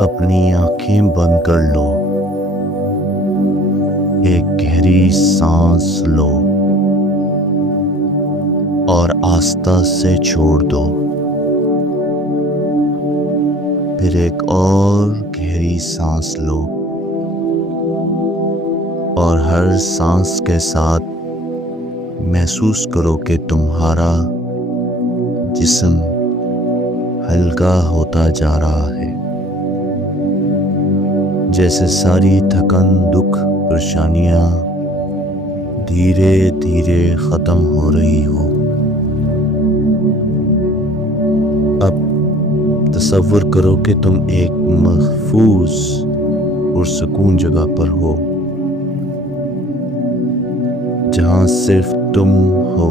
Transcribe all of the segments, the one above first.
अपनी आंखें बंद कर लो। एक गहरी सांस लो और आस्था से छोड़ दो। फिर एक और गहरी सांस लो और हर सांस के साथ महसूस करो कि तुम्हारा जिस्म हल्का होता जा रहा है, जैसे सारी थकन, दुख, परेशानियां धीरे धीरे खत्म हो रही हो। अब तसव्वुर करो कि तुम एक महफूज और सुकून जगह पर हो, जहां सिर्फ तुम हो,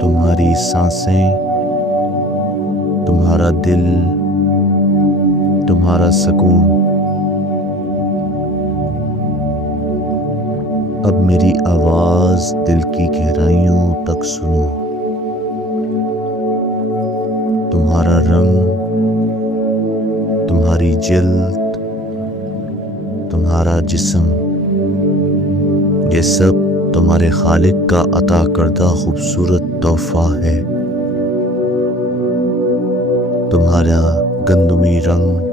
तुम्हारी सांसें, तुम्हारा दिल, तुम्हारा सुकून। अब मेरी आवाज दिल की गहराइयों तक सुनो। तुम्हारा रंग, तुम्हारी जिल्द, तुम्हारा जिस्म, ये सब तुम्हारे खालिक का अता करदा खूबसूरत तोहफा है। तुम्हारा गंदमी रंग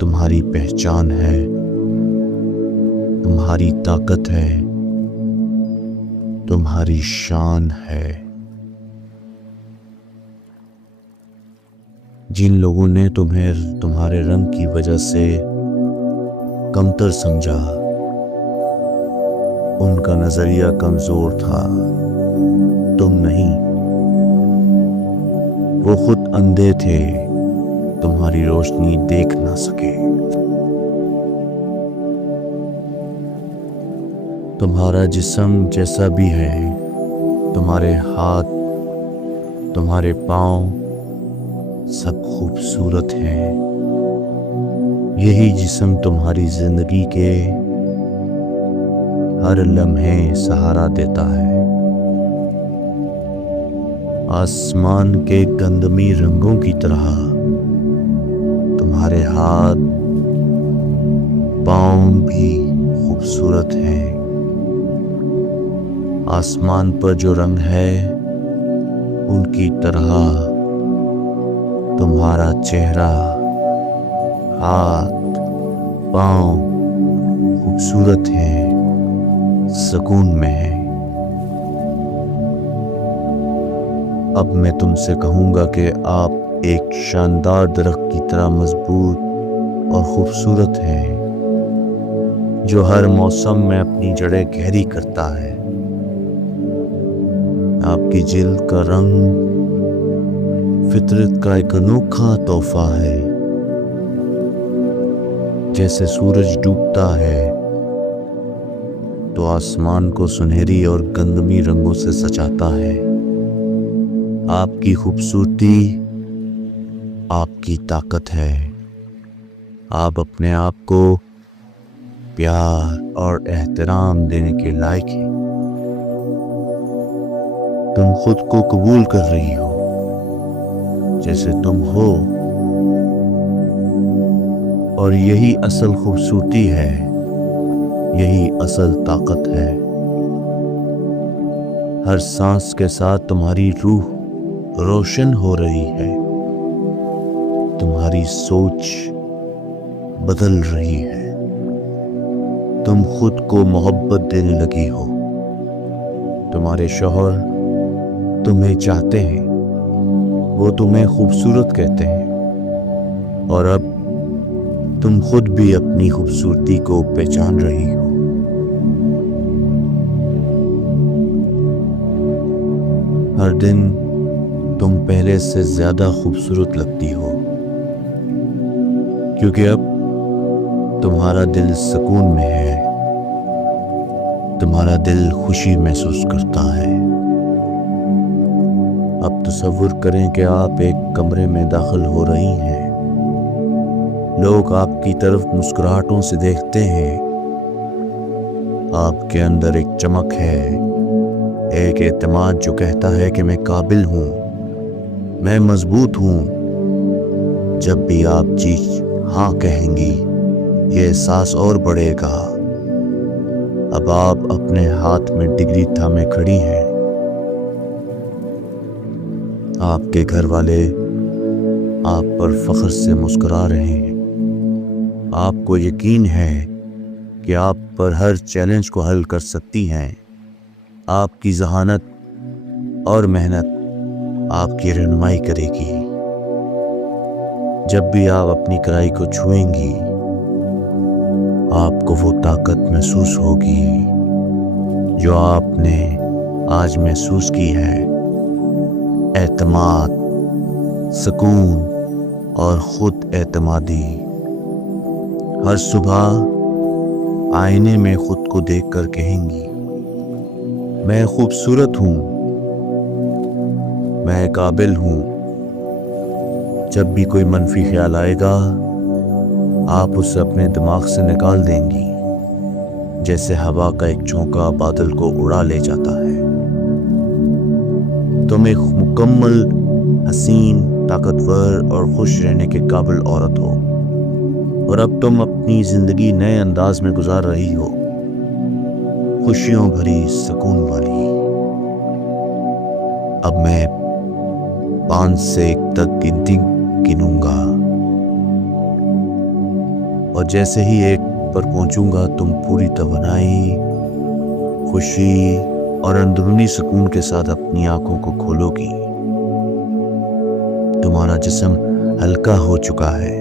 तुम्हारी पहचान है, तुम्हारी ताकत है, तुम्हारी शान है। जिन लोगों ने तुम्हें तुम्हारे रंग की वजह से कमतर समझा, उनका नजरिया कमजोर था, तुम नहीं। वो खुद अंधे थे, तुम्हारी रोशनी देख ना सके। तुम्हारा जिस्म जैसा भी है, तुम्हारे हाथ, तुम्हारे पांव सब खूबसूरत हैं। यही जिस्म तुम्हारी जिंदगी के हर लम्हे सहारा देता है। आसमान के गंदमी रंगों की तरह तुम्हारे हाथ, पांव भी खूबसूरत हैं। आसमान पर जो रंग है, उनकी तरह तुम्हारा चेहरा, हाथ, पांव खूबसूरत है, सुकून में है। अब मैं तुमसे कहूंगा कि आप एक शानदार दरख्त की तरह मजबूत और खूबसूरत हैं, जो हर मौसम में अपनी जड़ें गहरी करता है। आपकी जिल्द का रंग फितरत का एक अनोखा तोहफा है। जैसे सूरज डूबता है तो आसमान को सुनहरी और गंदमी रंगों से सजाता है। आपकी खूबसूरती आपकी ताकत है। आप अपने आप को प्यार और एहतराम देने के लायक हैं। तुम खुद को कबूल कर रही हो जैसे तुम हो, और यही असल खूबसूरती है, यही असल ताकत है। हर सांस के साथ तुम्हारी रूह रोशन हो रही है, तुम्हारी सोच बदल रही है। तुम खुद को मोहब्बत देने लगी हो। तुम्हारे शौहर तुम्हें चाहते हैं, वो तुम्हें खूबसूरत कहते हैं, और अब तुम खुद भी अपनी खूबसूरती को पहचान रही हो। हर दिन तुम पहले से ज्यादा खूबसूरत लगती हो, क्योंकि अब तुम्हारा दिल सुकून में है, तुम्हारा दिल खुशी महसूस करता है। अब तसव्वुर करें कि आप एक कमरे में दाखिल हो रही हैं। लोग आपकी तरफ मुस्कुराहटों से देखते हैं। आपके अंदर एक चमक है, एक एतमाद जो कहता है कि मैं काबिल हूं, मैं मजबूत हूं, जब भी आप जी हाँ कहेंगी, ये एहसास और बढ़ेगा। अब आप अपने हाथ में डिग्री थामे खड़ी हैं। आपके घर वाले आप पर फख्र से मुस्कुरा रहे हैं। आपको यकीन है कि आप पर हर चैलेंज को हल कर सकती हैं। आपकी जहानत और मेहनत आपकी रहनुमाई करेगी। जब भी आप अपनी कलाई को छुएंगी, आपको वो ताकत महसूस होगी जो आपने आज महसूस की है। एतमाद, सुकून और खुद एतमादी। हर सुबह आईने में खुद को देखकर कहेंगी, मैं खूबसूरत हूँ, मैं काबिल हूँ। जब भी कोई मनफी ख्याल आएगा, आप उसे अपने दिमाग से निकाल देंगी, जैसे हवा का एक झोंका बादल को उड़ा ले जाता है। तुम एक मुकम्मल, हसीन, ताकतवर और खुश रहने के काबिल औरत हो। और अब तुम अपनी जिंदगी नए अंदाज में गुजार रही हो, खुशियों भरी, सुकून वाली। अब मैं 5 से 1 तक गिनती गिनूंगा और जैसे ही 1 पर पहुंचूंगा, तुम पूरी तवानाई, खुशी और अंदरूनी सुकून के साथ अपनी आंखों को खोलोगी। तुम्हारा जिस्म हल्का हो चुका है।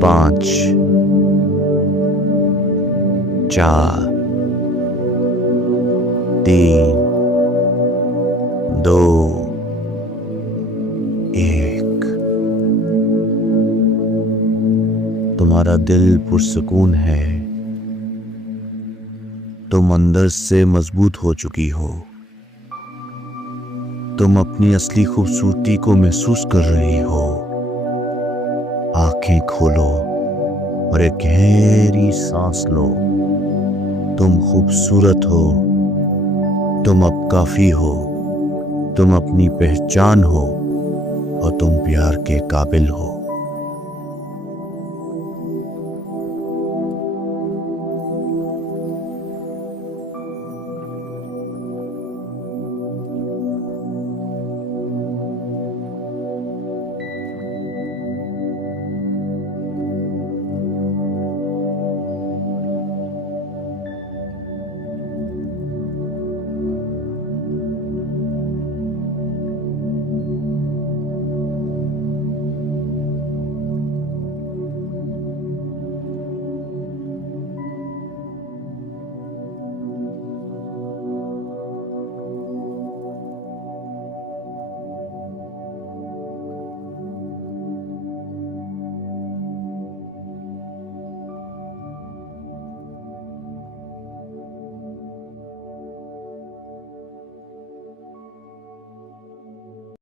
5, 4, 3, 2, 1। तुम्हारा दिल पुरसुकून है। तुम अंदर से मजबूत हो चुकी हो। तुम अपनी असली खूबसूरती को महसूस कर रही हो। आंखें खोलो और एक गहरी सांस लो। तुम खूबसूरत हो। तुम अब काफी हो। तुम अपनी पहचान हो और तुम प्यार के काबिल हो।